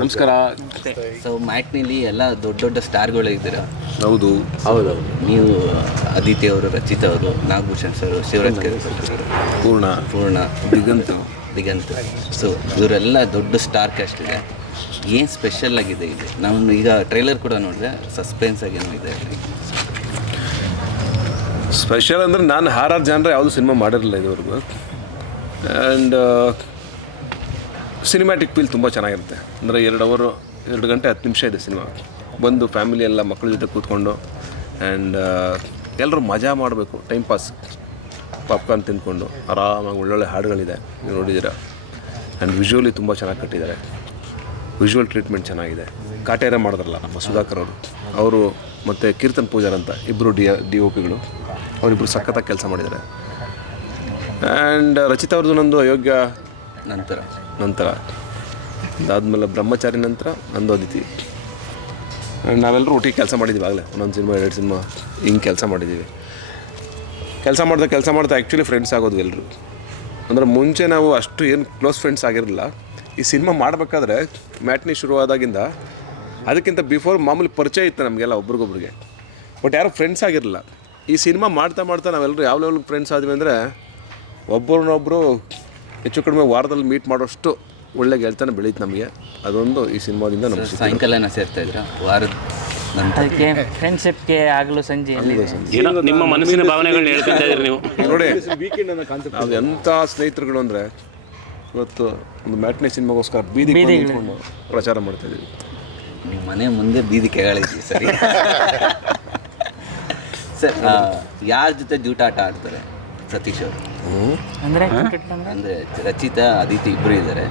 ನಮಸ್ಕಾರ. ಸೊ ಮ್ಯಾಟ್ನಿಲಿ ಎಲ್ಲ ದೊಡ್ಡ ದೊಡ್ಡ ಸ್ಟಾರ್ಗಳು ಇದ್ದೀರಾ. ಹೌದು, ನೀವು ಅದಿತಿ ಅವರು, ರಚಿತಾ ಅವರು, ನಾಗಭೂಷಣ್ ಸರ್, ಶಿವರಾಜ್ ಪೂರ್ಣ, ದಿಗಂತ್. ಸೊ ಇವರೆಲ್ಲ ದೊಡ್ಡ ಸ್ಟಾರ್ ಕ್ಯಾಸ್ಟ್ ಇದೆ. ಏನು ಸ್ಪೆಷಲ್ ಆಗಿದೆ ಇದೆ? ನಾವು ಈಗ ಟ್ರೈಲರ್ ಕೂಡ ನೋಡಿದ್ರೆ ಸಸ್ಪೆನ್ಸ್ ಆಗಿ ಏನೋ ಇದೆ. ಸ್ಪೆಷಲ್ ಅಂದರೆ ನಾನು ಹಾರರ್ ಜಾನ್ರೆ ಯಾವುದು ಸಿನಿಮಾ ಮಾಡಿರಲಿಲ್ಲ ಇದುವರೆಗೂ. ಆ್ಯಂಡ್ ಸಿನಿಮ್ಯಾಟಿಕ್ ಫೀಲ್ ತುಂಬ ಚೆನ್ನಾಗಿರುತ್ತೆ. ಅಂದರೆ 2 ಗಂಟೆ 10 ನಿಮಿಷ ಇದೆ ಸಿನಿಮಾ. ಬಂದು ಫ್ಯಾಮಿಲಿ ಎಲ್ಲ ಮಕ್ಕಳ ಜೊತೆ ಕೂತ್ಕೊಂಡು ಆ್ಯಂಡ್ ಎಲ್ಲರೂ ಮಜಾ ಮಾಡಬೇಕು, ಟೈಮ್ ಪಾಸ್, ಪಾಪ್ಕಾರ್ನ್ ತಿಂದ್ಕೊಂಡು ಆರಾಮಾಗಿ ಒಳ್ಳೊಳ್ಳೆ ಹಾಡುಗಳಿದೆ, ನೀವು ನೋಡಿದ್ದೀರಾ. ಆ್ಯಂಡ್ ವಿಜುವಲಿ ತುಂಬ ಚೆನ್ನಾಗಿ ಕಟ್ಟಿದ್ದಾರೆ. ವಿಜುವಲ್ ಟ್ರೀಟ್ಮೆಂಟ್ ಚೆನ್ನಾಗಿದೆ. ಕಾಟೇರ ಮಾಡಿದ್ರಲ್ಲ ನಮ್ಮ ಸುಧಾಕರ್ ಅವರು ಮತ್ತು ಕೀರ್ತನ್ ಪೂಜಾರ್ ಅಂತ ಇಬ್ಬರು DOPಗಳು, ಅವರಿಬ್ಬರು ಸಖತ್ತಾಗಿ ಕೆಲಸ ಮಾಡಿದ್ದಾರೆ. ಆ್ಯಂಡ್ ರಚಿತಾ ಅವ್ರದ್ದು ನಂದು ಅಯೋಗ್ಯ ನಂತರ ಅದಾದಮೇಲೆ ಬ್ರಹ್ಮಚಾರಿ ನಂತರ ನಂದು ಅದಿತಿ. ಆ್ಯಂಡ್ ನಾವೆಲ್ಲರೂ ಒಟ್ಟಿಗೆ ಕೆಲಸ ಮಾಡಿದ್ದೀವಿ. ಆಗಲೇ ಒಂದೊಂದು ಸಿನಿಮಾ 2 ಸಿನಿಮಾ ಹಿಂಗೆ ಕೆಲಸ ಮಾಡಿದ್ದೀವಿ. ಕೆಲಸ ಮಾಡ್ತಾ ಆ್ಯಕ್ಚುಲಿ ಫ್ರೆಂಡ್ಸ್ ಆಗೋದು ಎಲ್ಲರೂ. ಅಂದರೆ ಮುಂಚೆ ನಾವು ಅಷ್ಟು ಏನು ಕ್ಲೋಸ್ ಫ್ರೆಂಡ್ಸ್ ಆಗಿರಲಿಲ್ಲ. ಈ ಸಿನಿಮಾ ಮಾಡಬೇಕಾದ್ರೆ ಮ್ಯಾಟ್ನಿ ಶುರುವಾದಾಗಿಂದ ಅದಕ್ಕಿಂತ ಬಿಫೋರ್ ಮಾಮೂಲಿ ಪರಿಚಯ ಇತ್ತು ನಮಗೆಲ್ಲ ಒಬ್ರಿಗೊಬ್ರಿಗೆ, ಬಟ್ ಯಾರೂ ಫ್ರೆಂಡ್ಸ್ ಆಗಿರಲಿಲ್ಲ. ಈ ಸಿನಿಮಾ ಮಾಡ್ತಾ ನಾವೆಲ್ಲರೂ ಯಾವ ಲೆವೆಲ್ಗೆ ಫ್ರೆಂಡ್ಸ್ ಆದ್ವಿ ಅಂದರೆ ಒಬ್ಬರನ್ನೊಬ್ಬರು ಹೆಚ್ಚು ಕಡಿಮೆ ವಾರದಲ್ಲಿ ಮೀಟ್ ಮಾಡೋಷ್ಟು ಒಳ್ಳೆ ಗೆಳೆತನ ಬೆಳೀತು ನಮಗೆ. ಅದೊಂದು ಈ ಸಿನಿಮಾದಿಂದ ನಮಗೆ ಸಾಯಂಕಾಲನ ಸೇರ್ತಾ ಇದ್ರ ವಾರದ ಅದಕ್ಕೆ ಫ್ರೆಂಡ್ಶಿಪ್ಗೆ ಆಗಲು ಸಂಜೆ ನಿಮ್ಮ ಮನಸ್ಸಿನ ಭಾವನೆಗಳನ್ನ ಹೇಳ್ತಾ ಇದ್ದೀರಿ ನೀವು ನೋಡಿ. ನಾವು ಎಂಥ ಸ್ನೇಹಿತರುಗಳು ಅಂದರೆ ಇವತ್ತು ಒಂದು ಮ್ಯಾಟ್ನಿ ಸಿನಿಮಾಗೋಸ್ಕರ ಬೀದಿ ನಿಂತ್ಕೊಂಡು ಪ್ರಚಾರ ಮಾಡ್ತಾಯಿದ್ದೀವಿ. ನಿಮ್ಮ ಮನೆ ಮುಂದೆ ಬೀದಿ ಕೆಗಳಿದ್ವಿ ಸರಿ. ಸರ್, ಯಾರ ಜೊತೆ ಜೂಟಾಟ ಆಡ್ತಾರೆ ಸತೀಶ್ ಅವರು? ಅಂದರೆ ರಚಿತಾ, ಅದಿತಿ ಇಬ್ಬರು ಇದ್ದಾರೆ.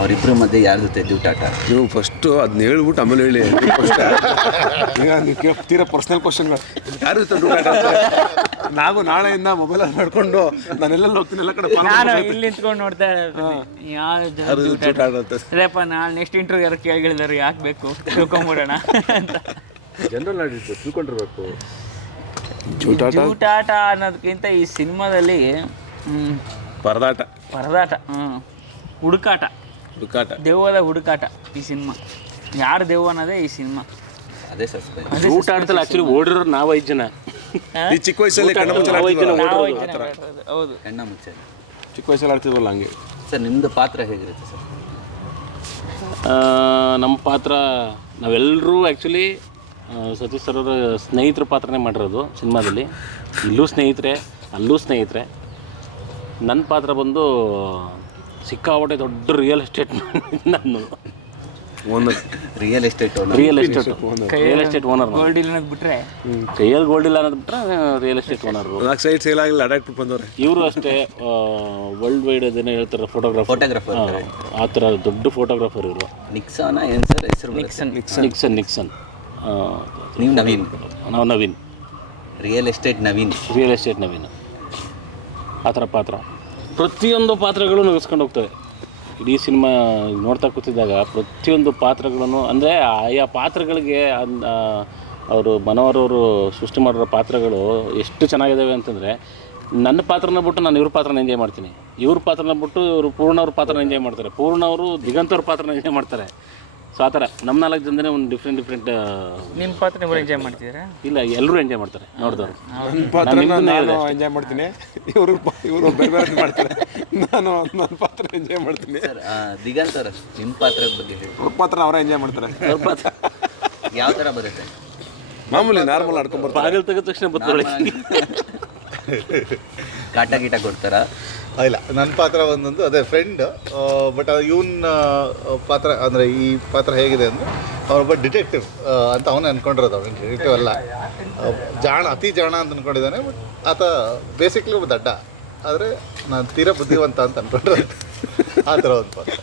ಅವರಿಬ್ಬರ ಮಧ್ಯೆ ಯಾರ ಜೊತೆ ಜೂಟಾಟ? ನೀವು ಫಸ್ಟು ಅದನ್ನ ಹೇಳ್ಬಿಟ್ಟು ಆಮೇಲೆ ಹೇಳಿ. ಈಗ ತೀರಾ ಪರ್ಸ್ನಲ್ ಕ್ವಶನ್ಗಳು. ಯಾರು ಜೊತೆ ಜೂಟಾಟ ಆಡ್ತಾರೆ? ನಾವು ನಾಳೆಯಿಂದ ಮೊಬೈಲಲ್ಲಿ ಮಾಡ್ಕೊಂಡು ನಾನೆಲ್ಲ ಹೋಗ್ತೀನಿ, ಎಲ್ಲ ಕಡೆ ನಾನು ಇಲ್ಲಿ ನಿಂತ್ಕೊಂಡು ನೋಡ್ತಾ ಯಾರಪ್ಪ ನಾಳೆ ನೆಕ್ಸ್ಟ್ ಇಂಟರ್ವ್ಯೂ ಯಾರು ಕೇಳಿದ್ದಾರೆ, ಯಾಕೆ ಬೇಕು ತಿಳ್ಕೊಂಬಿಡೋಣ ಅಂತ. ಜನರಲ್ ಆಡಿಟ್ಟು ತಿಳ್ಕೊಂಡಿರ್ಬೇಕು. ಜೂಟಾಟ ಅನ್ನೋದಕ್ಕಿಂತ ಈ ಸಿನಿಮಾದಲ್ಲಿ ಪರದಾಟ, ಹುಡುಕಾಟ, ದೆವ್ವದ ಹುಡುಕಾಟ ಈ ಸಿನಿಮಾ. ಯಾರು ದೆವ್ವ ಅನ್ನೋದೇ ಈ ಸಿನಿಮಾ. ಅದೇ ಸಸ್ಪೆನ್ಸ್. ಊಟ ಆಡ್ತಲ್ಲ, ಆಕ್ಚುಲಿ ಓಡಿರೋರು ನಾವು 5 ಜನ. ಈ ಚಿಕ್ಕ ವಯಸ್ಸಲ್ಲಿ ಹೌದು, ಕಣ್ಣ ಮುಚ್ಚೆ ಚಿಕ್ಕ ವಯಸ್ಸಲ್ಲಿ ಆಡ್ತಿದ್ವಲ್ಲ ಹಂಗೆ. ಸರ್, ನಿಮ್ಮದು ಪಾತ್ರ ಹೇಗಿರುತ್ತೆ ಸರ್? ನಮ್ಮ ಪಾತ್ರ ನಾವೆಲ್ಲರೂ ಆ್ಯಕ್ಚುಲಿ ಸತೀಶ್ ಸರ್ ಅವರ ಸ್ನೇಹಿತರ ಪಾತ್ರನೇ ಮಾಡಿರೋದು ಸಿನಿಮಾದಲ್ಲಿ. ಇಲ್ಲೂ ಸ್ನೇಹಿತರೆ, ಅಲ್ಲೂ ಸ್ನೇಹಿತರೆ. ನನ್ನ ಪಾತ್ರ ಬಂದು ಸಿಕ್ಕಾಪಟ್ಟೆ ದೊಡ್ಡ real estate real estate owner. Gold ಇಲ್ಲ ಅನ್ನೋದು ಬಿಟ್ರೆ, ಕೈಯಲ್ಲಿ ಗೋಲ್ಡ್ ಇಲ್ಲ ಅನ್ನೋದು ಬಿಟ್ಟರೆ real estate owner. 4 side sale ಆಗಿಲ್ಲ, ಅಡಾಕ್ಟ್ ಬಂದವ್ರೆ. ಇವರು ಅಷ್ಟೇ ವರ್ಲ್ಡ್ ವೈಡ್ ಅದೇನೋ ಹೇಳ್ತಾರೆ, ಫೋಟೋಗ್ರಾಫರ್. ಆ ಥರ ದೊಡ್ಡ ಫೋಟೋಗ್ರಾಫರ್ ಇವರು. ನಿಕ್ಸಾನ ಏನು ಸರ್ ಹೆಸರು? ನಿಕ್ಸನ್. ನೀವು ನವೀನ್? ನಾವು ನವೀನ್. Real estate Naveen. ಆ ಥರ ಪಾತ್ರ. ಪ್ರತಿಯೊಂದು ಪಾತ್ರಗಳು ನಗಿಸ್ಕೊಂಡು ಹೋಗ್ತವೆ. ಇಡೀ ಸಿನಿಮಾ ನೋಡ್ತಾ ಕೂತಿದ್ದಾಗ ಪ್ರತಿಯೊಂದು ಪಾತ್ರಗಳನ್ನು, ಅಂದರೆ ಆಯಾ ಪಾತ್ರಗಳಿಗೆ ಅವರು ಮನೋಹರವರು ಸೃಷ್ಟಿ ಮಾಡಿರೋ ಪಾತ್ರಗಳು ಎಷ್ಟು ಚೆನ್ನಾಗಿದ್ದಾವೆ ಅಂತಂದರೆ, ನನ್ನ ಪಾತ್ರನ ಬಿಟ್ಟು ನಾನು ಇವ್ರ ಪಾತ್ರನ ಎಂಜಾಯ್ ಮಾಡ್ತೀನಿ, ಇವ್ರ ಪಾತ್ರನ ಬಿಟ್ಟು ಇವರು ಪೂರ್ಣವ್ರ ಪಾತ್ರನ ಎಂಜಾಯ್ ಮಾಡ್ತಾರೆ, ಪೂರ್ಣವರು ದಿಗಂತವ್ರ ಪಾತ್ರನ ಎಂಜಾಯ್ ಮಾಡ್ತಾರೆ. ಸೊ ಆ ಥರ ನಮ್ಮ 4 ಜನನೇ ಒಂದು ಡಿಫ್ರೆಂಟ್. ನಿಮ್ಮ ಪಾತ್ರ ನೀವು ಎಂಜಾಯ್ ಮಾಡ್ತಿದ್ದೀರಾ? ಇಲ್ಲ, ಎಲ್ಲರೂ ಎಂಜಾಯ್ ಮಾಡ್ತಾರೆ ನೋಡಿದವರು. ನನ್ನ ಪಾತ್ರ ನಾನು ಎಂಜಾಯ್ ಮಾಡ್ತೀನಿ, ಇವರು ಬೇರೆ ಮಾಡ್ತಾರೆ. ನಾನು ನನ್ನ ಪಾತ್ರ ಎಂಜಾಯ್ ಮಾಡ್ತೀನಿ. ಸರ್, ದಿಗಂತರ ನಿಮ್ಮ ಪಾತ್ರದ ಬಗ್ಗೆ ಹೇಳಿ. ಅವ್ರ ಪಾತ್ರ ಅವರೇ ಎಂಜಾಯ್ ಮಾಡ್ತಾರೆ. ಅವ್ರ ಪಾತ್ರ ಯಾವ ಥರ ಬರುತ್ತೆ? ಮಾಮೂಲಿ ನಾರ್ಮಲ್ ಆಡ್ಕೊಂಡ್ಬರ್ತಾರೆ. ಬಾಗಿಲು ತೆಗೆದ ತಕ್ಷಣ ಬರ್ತಾರೆ. ಕಾಟ ಗೀಟ ಕೊಡ್ತಾರಾ? ಇಲ್ಲ, ನನ್ನ ಪಾತ್ರ ಒಂದೊಂದು ಅದೇ ಫ್ರೆಂಡ್. ಬಟ್ ಇವನ ಪಾತ್ರ ಅಂದರೆ ಈ ಪಾತ್ರ ಹೇಗಿದೆ ಅಂದರೆ ಅವನೊಬ್ಬ ಡಿಟೆಕ್ಟಿವ್ ಅಂತ ಅವನೇ ಅಂದ್ಕೊಂಡಿರೋದು. ಅವನು ಡಿಟೆಕ್ಟಿವ್ ಅಲ್ಲ, ಅತಿ ಜಾಣ ಅಂತ ಅಂದ್ಕೊಂಡಿದ್ದಾನೆ. ಬಟ್ ಆತ ಬೇಸಿಕ್ಲಿ ಒಬ್ಬ ದಡ್ಡ, ಆದರೆ ನಾನು ತೀರಾ ಬುದ್ಧಿವಂತ ಅಂತ ಅಂದ್ಕೊಂಡ್ರೆ ಆ ಥರ ಒಂದು ಪಾತ್ರ.